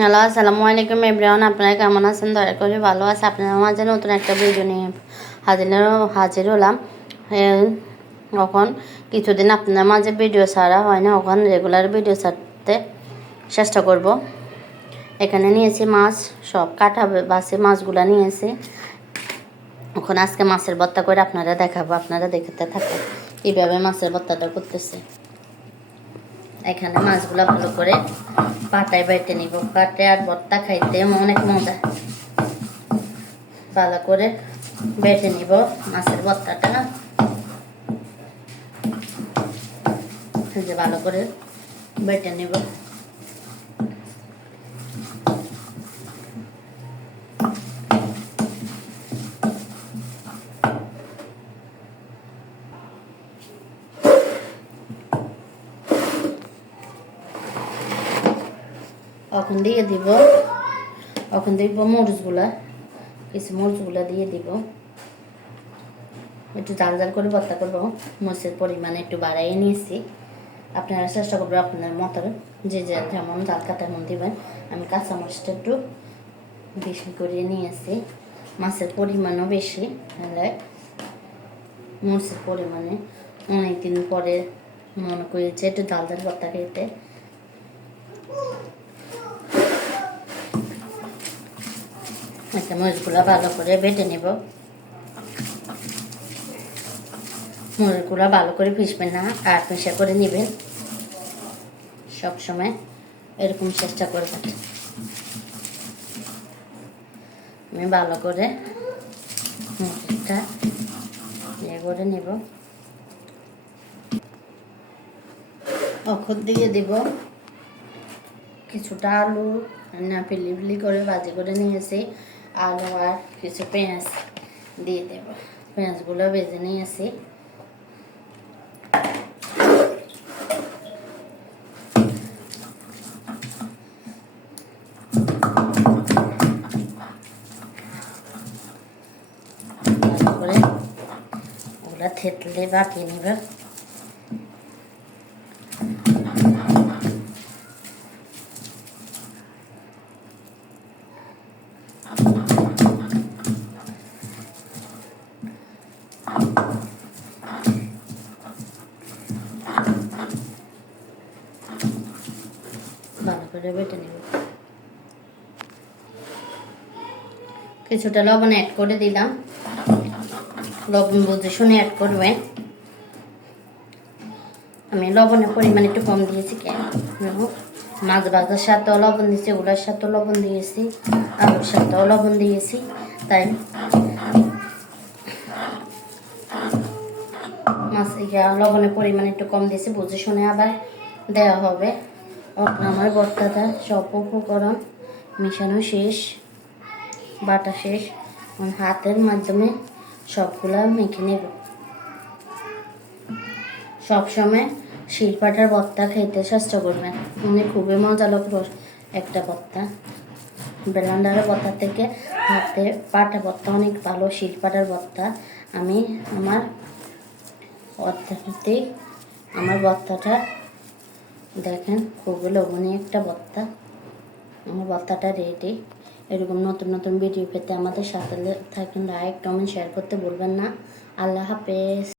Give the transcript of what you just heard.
Hello, আসসালামু আলাইকুম everyone. আপনারা কেমন আছেন? দয়া করে ভালো আছে। আপনার মাঝে নতুন একটা ভিডিও নিয়ে হাজির হলাম। এখন কিছুদিন আপনার মাঝে ভিডিও ছাড়া হয় না, এখন রেগুলার ভিডিও ছাড়তে চেষ্টা করব। এখানে নিয়েছি মাছ, সব কাটা বাসে মাছগুলো নিয়েছি। এখন আজকে মাছের ভর্তা করে আপনারা দেখাবো, আপনারা দেখতে থাকেন কীভাবে মাছের ভর্তাটা করতেছে। এখানে মাছগুলো ভালো করে পাটায় বেটে নিব। পাটে আর ভর্তা খাইতে অনেক মজা। ভালো করে বেটে নিব মাছের ভর্তাটা। যে ভালো করে বেটে নিব। এখন দিয়ে দিব মরিচগুলা, কিছু মরিচগুলা দিয়ে দিব। একটু জাল জাল করে ভর্তা করবো। মরিচের পরিমাণ একটু বাড়াইয়ে নিয়েছি। আপনারা চেষ্টা করবেন আপনার মতো, যে যেমন জাল তেমন দিবেন। আমি কাঁচা মরিচটা একটু বেশি করে নিয়েছি। মাছের পরিমাণও বেশি হলে মরিচের পরিমাণে অনেকদিন পরে মনে করেছে একটু জাল জাল ভর্তা খেতে। একটা মরিচগুলো ভালো করে বেটে নেব। মরিচগুলো ভালো করে পিষবেন না, আর পেশা করে নেবেন। সবসময় এরকম চেষ্টা করবেন। আমি ভালো করে মরিচটা ইয়ে করে নেব। এখন দিয়ে দেব কিছুটা আলু, না পিলি করে ভাজি করে নিয়েছি। আলু আর কিছু পেঁয়াজ দিয়ে দেব। পেঁয়াজগুলো ভেজে নিয়েছি। ভালো করে ওগুলা থেতলে বাটিয়ে নেবে। ভালো করে বেটে নেব। কিছুটা লবণ অ্যাড করে দিলাম। লবণ বুঝে শুনে অ্যাড করবেন। আমি লবণের পরিমাণ একটু কম দিয়েছি কেন, মাছ ভাজার সাথেও লবণ দিয়েছি, ওগুলোর সাথেও লবণ দিয়েছি, আলুর সাথেও লবণ দিয়েছি। তাই মাছ লবণের পরিমাণ একটু কম দিয়েছি, বুঝে শুনে আবার দেওয়া হবে। আমার ভর্তাটা সব উপকরণ মেশানো শেষ, বাটা শেষ। হাতের মাধ্যমে সবগুলা মেখে নেব। সবসময় শিলপাটার ভর্তা খেতে চেষ্টা করবেন, খুবই মজা লাগবে একটা ভর্তা। ব্লেন্ডারের ভর্তা থেকে হাতে পাটা ভর্তা অনেক ভালো। শিলপাটার ভর্তা আমি আমার ভর্তাটা দেখেন, খুবই লোভনীয় একটা ভর্তা। আমার ভর্তাটা রেডি। এরকম নতুন নতুন ভিডিও পেতে আমাদের সাথে থাকেন। লাইক কমেন্ট শেয়ার করতে ভুলবেন না। আল্লাহ হাফেজ।